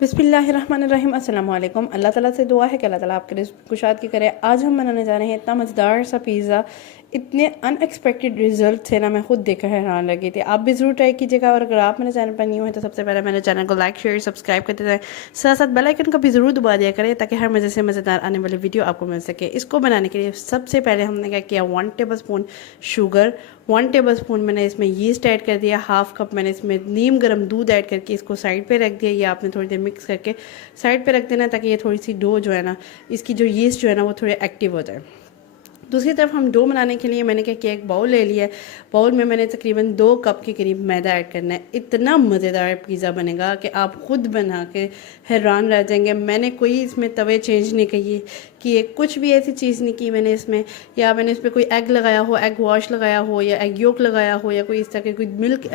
बिस्मिल्लाहिर्रहमानिर्रहीम अस्सलाम वालेकुम। अल्लाह ताला से दुआ है कि अल्लाह ताला आपके रिज़्क़ कुशाद की करे। आज हम बनाने जा रहे हैं इतना मज़ेदार सा पिज़्ज़ा। इतने अनएक्सपेक्टेड रिजल्ट थे ना, मैं खुद देखकर हैरान लगी थी। आप भी ज़रूर ट्राई कीजिएगा और अगर आप मेरे चैनल पर न्यू हैं तो सबसे पहले मेरे चैनल को लाइक शेयर सब्सक्राइब करते जाएँ, साथ साथ बेल आइकन को भी ज़रूर दबा दिया करें ताकि हर मज़े से मज़ेदार आने वाली वीडियो आपको मिल सके। इसको बनाने के लिए सबसे पहले हमने क्या किया, 1 table spoon sugar, 1 table spoon मैंने इसमें यीस्ट ऐड कर दिया, हाफ़ कप मैंने इसमें नीम गर्म दूध ऐड करके इसको साइड पे रख दिया। ये आपने थोड़ी देर मिक्स करके साइड पे रख देना ताकि ये थोड़ी सी डो जो है ना, इसकी जो यीस्ट जो है ना वो थोड़े एक्टिव हो जाए। दूसरी तरफ हम डो बनाने के लिए मैंने क्या किया, एक बाउल ले लिया है। बाउल में मैंने तकरीबन 2 कप के करीब मैदा ऐड करना है। इतना मज़ेदार पिज़्ज़ा बनेगा कि आप ख़ुद बना के हैरान रह जाएंगे। मैंने कोई इसमें तवे चेंज नहीं किए, कुछ भी ऐसी चीज़ नहीं की मैंने इसमें, या मैंने इसमें कोई एग लगाया हो, एग वॉश लगाया हो, या एग योक लगाया हो, या कोई इस तरह के कोई मिल्क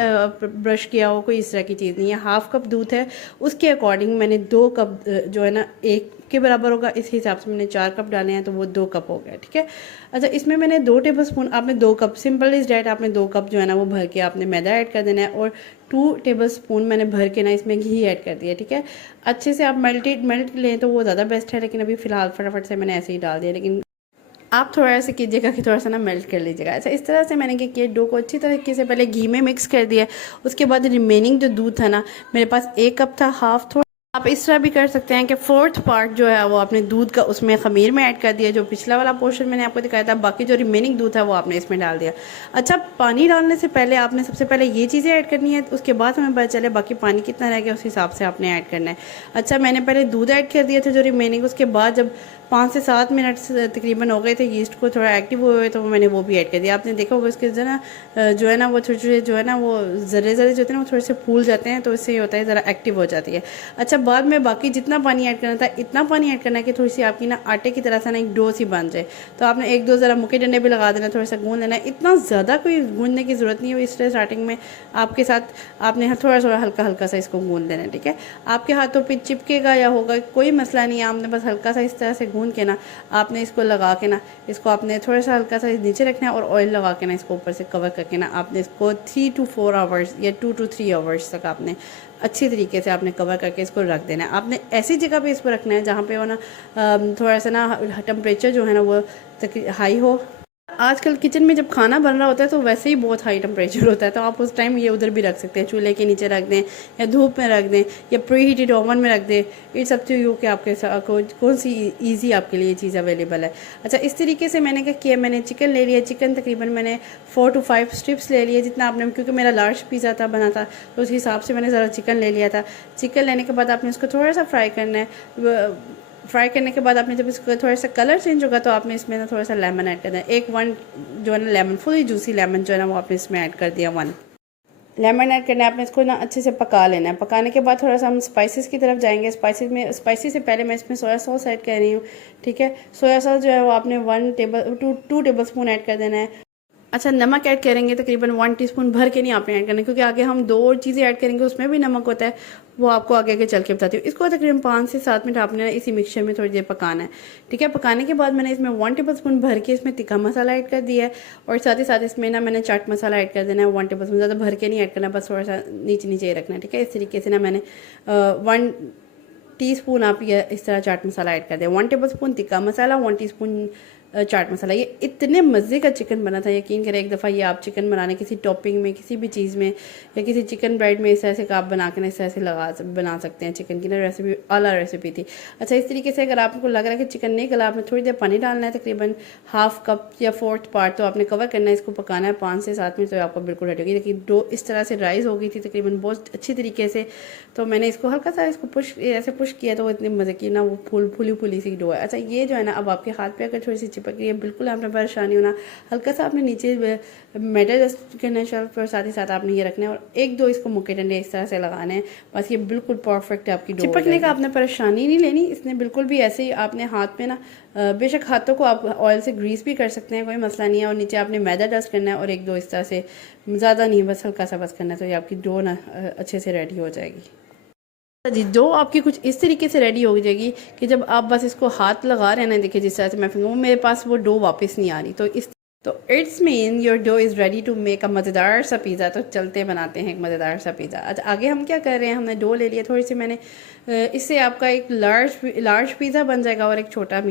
ब्रश किया हो, कोई इस तरह की चीज़ नहीं है। हाफ़ कप दूध है, उसके अकॉर्डिंग मैंने 2 कप जो है ना 1 के बराबर होगा, इस हिसाब से मैंने 4 कप डाले हैं तो वो 2 कप हो गया। ठीक है। अच्छा, इसमें मैंने 2 टेबल स्पून, आपने 2 कप सिंपल इज डेट, आपने 2 कप जो है ना वो भर के आपने मैदा ऐड कर देना है, और 2 टेबल स्पून मैंने भर के ना इसमें घी ऐड कर दिया। ठीक है। अच्छे से आप मेल्ट लें तो वो ज़्यादा बेस्ट है, लेकिन अभी फ़िलहाल फटाफट से मैंने ऐसे ही डाल दिया, लेकिन आप थोड़ा ऐसे कीजिएगा कि थोड़ा सा ना मेल्ट कर लीजिएगा। अच्छा, इस तरह से मैंने क्या किया, डो को अच्छी तरीके से पहले घी में मिक्स कर दिया। उसके बाद रिमेनिंग जो दूध था ना, मेरे पास 1 कप था, हाफ थोड़ा आप इस तरह भी कर सकते हैं कि 4th पार्ट जो है वो आपने दूध का उसमें ख़मीर में ऐड कर दिया। जो पिछला वाला पोर्शन मैंने आपको दिखाया था, बाकी जो रिमेनिंग दूध है वो आपने इसमें डाल दिया। अच्छा, पानी डालने से पहले आपने सबसे पहले ये चीज़ें ऐड करनी है, उसके बाद हमें पता चले बाकी पानी कितना रह गया उस हिसाब से आपने ऐड करना है। अच्छा, मैंने पहले दूध ऐड कर दिया था जो रिमेनिंग, उसके बाद जब 5 से 7 मिनट तकरीबन हो गए थे, यीस्ट को थोड़ा एक्टिव हुए तो मैंने वो भी ऐड कर दिया। आपने देखा होगा इसके जो है ना वो छोटे छोटे जो है ना वो ज़रे जो होते हैं ना वो थोड़े से फूल जाते हैं, तो इससे ये होता है ज़रा एक्टिव हो जाती है। अच्छा, बाद में बाकी जितना पानी ऐड करना था इतना पानी ऐड करना है कि थोड़ी सी आपकी ना आटे की तरह से ना एक डो सी बन जाए। तो आपने 1-2 ज़रा मुक्के डंडे भी लगा देना, थोड़ा सा गूंद लेना है। इतना ज़्यादा कोई गूंदने की ज़रूरत नहीं है, इसलिए स्टार्टिंग में आपके साथ आपने थोड़ा थोड़ा हल्का हल्का सा इसको गूंद देना है। ठीक है। आपके हाथों पर चिपकेगा या होगा कोई मसला नहीं है, आपने बस हल्का सा इस तरह से गूंद के ना आपने इसको लगा के ना इसको आपने थोड़ा सा हल्का सा नीचे रखना है, और ऑयल लगा के ना इसको ऊपर से कवर करके ना आपने इसको 3 to 4 आवर्स या 2 to 3 आवर्स तक आपने अच्छी तरीके से आपने कवर करके इसको रख देना है। आपने ऐसी जगह पे इसको रखना है जहाँ पे वो ना थोड़ा सा ना टेम्परेचर जो है ना वो हाई हो। आजकल किचन में जब खाना बन रहा होता है तो वैसे ही बहुत हाई टेम्परेचर होता है, तो आप उस टाइम ये उधर भी रख सकते हैं, चूल्हे के नीचे रख दें या धूप में रख दें या प्री हीटेड ओवन में रख दें। इट्स अप टू यू कि आपके कौन सी ईजी आपके लिए चीज़ अवेलेबल है। अच्छा, इस तरीके से मैंने क्या किया, मैंने चिकन ले लिया। चिकन तकरीबन मैंने 4 to 5 स्ट्रिप्स ले लिए, जितना आपने, क्योंकि मेरा लार्ज पिज़्ज़ा था बना था तो उस हिसाब से मैंने ज़रा चिकन ले लिया था। चिकन लेने के बाद आपने इसको थोड़ा सा फ्राई करना है। फ्राई करने के बाद आपने जब इसका थोड़ा सा कलर चेंज होगा तो आपने इसमें ना थोड़ा सा लेमन ऐड करना है। 1 जो है ना लेमन, फुली जूसी लेमन जो है ना वो आपने इसमें ऐड कर दिया। 1 लेमन ऐड करना है। आपने इसको ना अच्छे से पका लेना है। पकाने के बाद थोड़ा सा हम स्पाइसेस की तरफ जाएंगे। स्पाइसी से पहले मैं इसमें सोया सॉस ऐड कर रही हूँ। ठीक है। सोया सॉस जो है वो आपने 2 टेबल स्पून ऐड कर देना है। अच्छा, नमक ऐड करेंगे तकरीबन 1 टीस्पून भर के नहीं आपने ऐड करना, क्योंकि आगे हम 2 और चीज़ें ऐड करेंगे उसमें भी नमक होता है, वो आपको आगे आगे चल के बताती हूँ। इसको तकरीबन 5 से 7 मिनट आपने इसी मिक्सचर में थोड़ी देर पकाना है। ठीक है। पकाने के बाद मैंने इसमें 1 टेबल स्पून भर के इसमें तिक्का मसाला ऐड कर दिया है, और साथ ही साथ इसमें ना मैंने चाट मसाला ऐड कर देना है। 1 टेबल स्पून, ज़्यादा भर के नहीं ऐड करना, बस थोड़ा सा नीचे नीचे रखना है। ठीक है। इस तरीके से ना मैंने 1 टीस्पून आप ये इस तरह चाट मसाला ऐड कर दें, 1 टेबल स्पून तिक्का मसाला, 1 टीस्पून चाट मसाला। ये इतने मज़े का चिकन बना था, यकीन करें। एक दफ़ा ये आप चिकन बनाने किसी टॉपिंग में, किसी भी चीज़ में, या किसी चिकन ब्रेड में इस तरह से आप बना के ना इस तरह से बना सकते हैं। चिकन की ना रेसिपी आला रेसिपी थी। अच्छा, इस तरीके से अगर आपको लग रहा है कि चिकन नहीं गला, आपने थोड़ी देर पानी डालना है, तकरीबन हाफ़ कप या 4th पार्ट, तो आपने कवर करना है, इसको पकाना है 5 से 7 मिनट, तो आपको बिल्कुल रेडी होगी। देखिए डो इस तरह से राइस हो गई थी तकरीबन बहुत अच्छी तरीके से। तो मैंने इसको हल्का सा इसको पुश किया तो इतनी मज़े की ना वो फूली सी डो है। अच्छा, ये जो है ना अब आपके हाथ पे अगर थोड़ी सी चिपक रही है, बिल्कुल आपने परेशानी होना, हल्का सा आपने नीचे मेटल डस्ट करना है शेल्फ पर, साथ ही साथ आपने ये रखना है, और 1-2 इसको मुक्के डंडे इस तरह से लगाने हैं। बस ये बिल्कुल परफेक्ट है आपकी डो। चिपकने का आपने परेशानी नहीं लेनी, इसने बिल्कुल भी ऐसे ही आपने हाथ में ना बेशक हाथों को आप ऑयल से ग्रीस भी कर सकते हैं, कोई मसला नहीं है। और नीचे आपने मैदा डस्ट करना है, और 1-2 इस तरह से, ज़्यादा नहीं, बस हल्का सा बस करना है, तो ये आपकी डो ना अच्छे से रेडी हो जाएगी। जी, डो आपकी कुछ इस तरीके से रेडी हो जाएगी कि जब आप बस इसको हाथ लगा रहे हैं ना, देखिए जिस तरह से मैं फिंगर, वो मेरे पास वो डो वापस नहीं आ रही, तो इस तो it's mean your dough is ready to make a मज़ेदार सा पिज़्ज़ा। तो चलते बनाते हैं एक मज़ेदार सा पिज़्ज़ा। अच्छा, आगे हम क्या कर रहे हैं, हमने डो ले लिया थोड़ी सी मैंने, इससे आपका एक लार्ज पिज़्ज़ा बन जाएगा और एक छोटा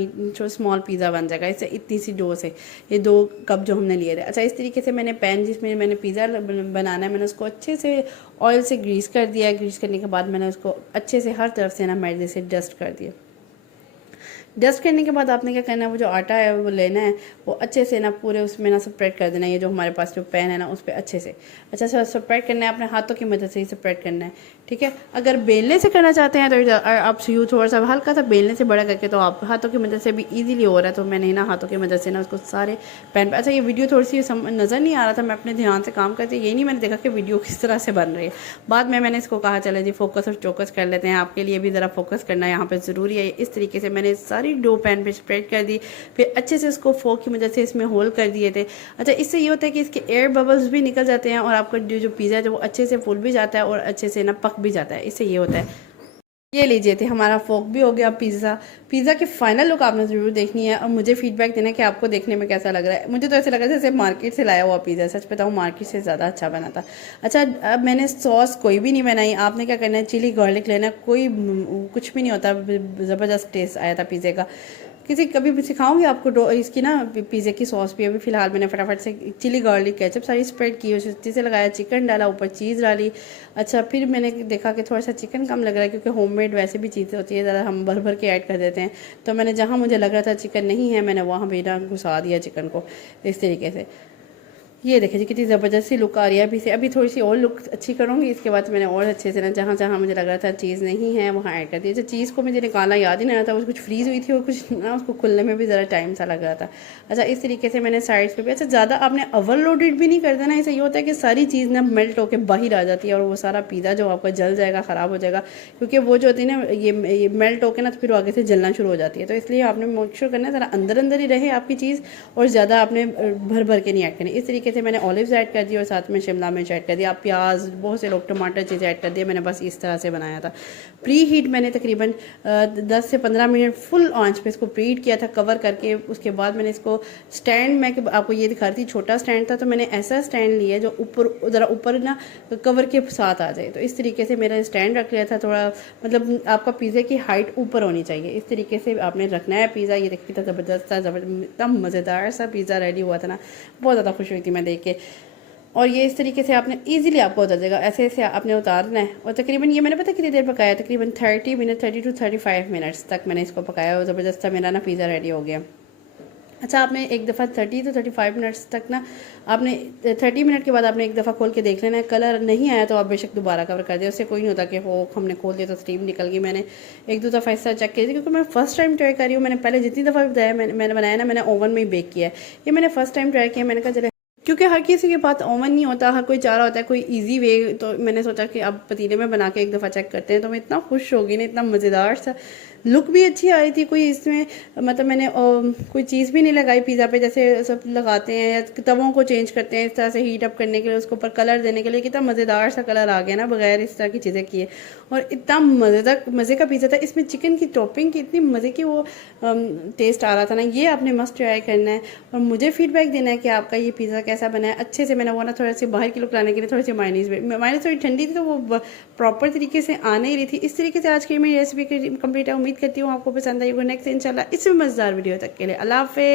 स्मॉल पिज़्ज़ा बन जाएगा इससे, इतनी सी डो से, ये 2 कप जो हमने लिए थे। अच्छा, इस तरीके से मैंने पैन जिसमें मैंने पिज़्ज़ा बनाना है, मैंने उसको अच्छे से ऑयल से ग्रीस कर दिया। ग्रीस करने के बाद मैंने उसको अच्छे से हर तरफ से ना मैदे से डस्ट कर दिया। डस्ट करने के बाद आपने क्या करना है, वो जो आटा है वो लेना है, वो अच्छे से ना पूरे उसमें ना स्प्रेड कर देना है। ये जो हमारे पास जो पैन है ना उस पर अच्छे से अच्छा से स्प्रेड करना है, अपने हाथों की मदद से ही स्प्रेड करना है, ठीक है। अगर बेलने से करना चाहते हैं तो आप यूँ थोड़ा सा हल्का सा बेलने से बड़ा करके, तो आप हाथों की मदद से भी ईजिली हो रहा है। तो मैंने ना हाथों की मदद से ना उसको सारे पैन पर, अच्छा ये वीडियो थोड़ी सी नज़र नहीं आ रहा था, मैं अपने ध्यान से काम करती, ये नहीं मैंने देखा कि वीडियो किस तरह से बन रही है। बाद में मैंने इसको कहा चले जी फोकस और चौकस कर लेते हैं, आपके लिए भी ज़रा फोकस करना यहाँ पर ज़रूरी है। इस तरीके से मैंने सारी डो पैन पे स्प्रेड कर दी, फिर अच्छे से उसको फोक की मदद से इसमें होल कर दिए थे। अच्छा, इससे ये होता है कि इसके एयर बबल्स भी निकल जाते हैं और आपका जो पिज़्ज़ा है वो अच्छे से फूल भी जाता है और अच्छे से ना पक भी जाता है, इससे ये होता है। ये लीजिए थे, हमारा फोक भी हो गया। पिज़्ज़ा की फाइनल लुक आपने ज़रूर देखनी है और मुझे फीडबैक देना है कि आपको देखने में कैसा लग रहा है। मुझे तो ऐसे लग रहा है जैसे मार्केट से लाया हुआ पिज़्ज़ा, सच बताऊँ मार्केट से ज़्यादा अच्छा बना था। अच्छा, अब मैंने सॉस कोई भी नहीं बनाई, आपने क्या करना है, चिली गार्लिक लेना है, कोई कुछ भी नहीं होता, ज़बरदस्त टेस्ट आया था पिज़्ज़े का। कभी भी सिखाऊंगी आपको इसकी ना पिज़्ज़े की सॉस भी। अभी फ़िलहाल मैंने फटाफट से चिली गार्लिक केचप सारी स्प्रेड की, उसे अच्छे से लगाया, चिकन डाला, ऊपर चीज़ डाली। अच्छा, फिर मैंने देखा कि थोड़ा सा चिकन कम लग रहा है, क्योंकि होममेड वैसे भी चीज़ें होती है, ज़रा हम भर भर के ऐड कर देते हैं। तो मैंने जहाँ मुझे लग रहा था चिकन नहीं है, मैंने वहाँ भी ना घुसा दिया चिकन को इस तरीके से। ये देखें जी कितनी ज़बरदस्त सी लुक आ रही है। अभी थोड़ी सी और लुक अच्छी करूँगी, इसके बाद मैंने और अच्छे से ना जहाँ जहाँ मुझे लग रहा था चीज़ नहीं है वहाँ ऐड कर दी। अच्छा, चीज़ को मुझे निकालना याद ही नहीं रहा था, वो कुछ फ्रीज़ हुई थी और कुछ ना उसको खुलने में भी ज़रा टाइम सा लग रहा था। अच्छा, इस तरीके से मैंने साइड्स पे भी, अच्छा ज़्यादा आपने ओवरलोडेड भी नहीं कर देना, इससे ये होता है कि सारी चीज़ ना मेल्ट होकर बाहर आ जाती है और वो सारा पिज़्ज़ा जो आपका जल जाएगा, ख़राब हो जाएगा, क्योंकि वो जो होती है ना ये मेल्ट होकर ना तो फिर आगे से जलना शुरू हो जाती है। तो इसलिए आपने मेक श्योर करना है ज़रा अंदर अंदर ही रहे आपकी चीज़ और ज़्यादा आपने भर भर के नहीं ऐड करनी। इस तरीके से मैंने ऑलिव्स ऐड कर दी और साथ में शिमला मिर्च ऐड कर दिया, आप प्याज, बहुत से लोग टमाटर चीज़ें ऐड कर दिए, मैंने बस इस तरह से बनाया था। प्री हीट मैंने तकरीबन 10 से 15 मिनट फुल आंच पे इसको प्री हीट किया था कवर करके। उसके बाद मैंने इसको स्टैंड में आपको ये दिखा रही थी, छोटा स्टैंड था, तो मैंने ऐसा स्टैंड लिया जो ऊपर ज़रा ऊपर ना कवर के साथ आ जाए। तो इस तरीके से मेरा स्टैंड रख लिया था, थोड़ा मतलब आपका पिज़्ज़े की हाइट ऊपर होनी चाहिए, इस तरीके से आपने रखना है पिज़्ज़ा। ये देखिए था ज़बरदस्त था, एकदम मज़ेदार सा पिज़्ज़ा रेडी हुआ था ना, बहुत ज़्यादा खुश हुई थी मैं देख के। और ये इस तरीके से आपने इजीली आपको उतर जाएगा, ऐसे ऐसे आपने उतारना है। और तकरीबन ये मैंने पता कितनी देर पकाया, तकरीबन 30 to 35 मिनट्स तक मैंने इसको पकाया और ज़बरदस्त मेरा ना पिज़्ज़ा रेडी हो गया। अच्छा, आपने एक दफ़ा 30 to 35 मिनट्स तक ना, आपने 30 मिनट के बाद आपने एक दफ़ा खोल के देख लेना है। कलर नहीं आया तो आप बेशक दोबारा कवर कर दिया, उससे कोई नहीं होता कि वो हमने खोल दिया तो स्टीम निकल गई। मैंने एक दो दफ़ा इस तरह चेक किया, क्योंकि मैं फ़र्स्ट टाइम ट्राई कर रही हूँ। मैंने पहले जितनी दफ़ा बताया मैंने बनाया ना, मैंने ओवन में ही बेक किया है। ये मैंने फ़र्स्ट टाइम ट्राई किया, मैंने कहा चले, क्योंकि हर किसी के पास ओवन नहीं होता, हर कोई चाह रहा होता है कोई इजी वे। तो मैंने सोचा कि अब पतीले में बना के एक दफ़ा चेक करते हैं। तो मैं इतना खुश हो गई ना, इतना मज़ेदार सा, लुक भी अच्छी आ रही थी, कोई इसमें मतलब मैंने कोई चीज़ भी नहीं लगाई पिज़्ज़ा पे जैसे सब लगाते हैं, या तवों को चेंज करते हैं इस तरह से हीट अप करने के लिए, उसके ऊपर कलर देने के लिए। कितना मज़ेदार सा कलर आ गया ना बगैर इस तरह की चीज़ें किए, और इतना मज़े का पिज़्ज़ा था। इसमें चिकन की टॉपिंग की इतनी मज़े की वो टेस्ट आ रहा था ना, ये आपने मस्ट ट्राई करना है और मुझे फीडबैक देना है कि आपका ये पिज़्ज़ा कैसा बना है। अच्छे से मैंने वो ना थोड़ा सी बाहर की लुक लाने के लिए थोड़ी सी माइनीज़ थोड़ी ठंडी थी तो वो प्रॉपर तरीके से आ नहीं रही थी। इस तरीके से आज की मेरी रेसिपी कंप्लीट है। उम्मीद करती हूँ आपको पसंद आई होगी। नेक्स्ट इंशाल्लाह इसमें मज़ेदार वीडियो तक के लिए अल्लाह हाफ़िज़।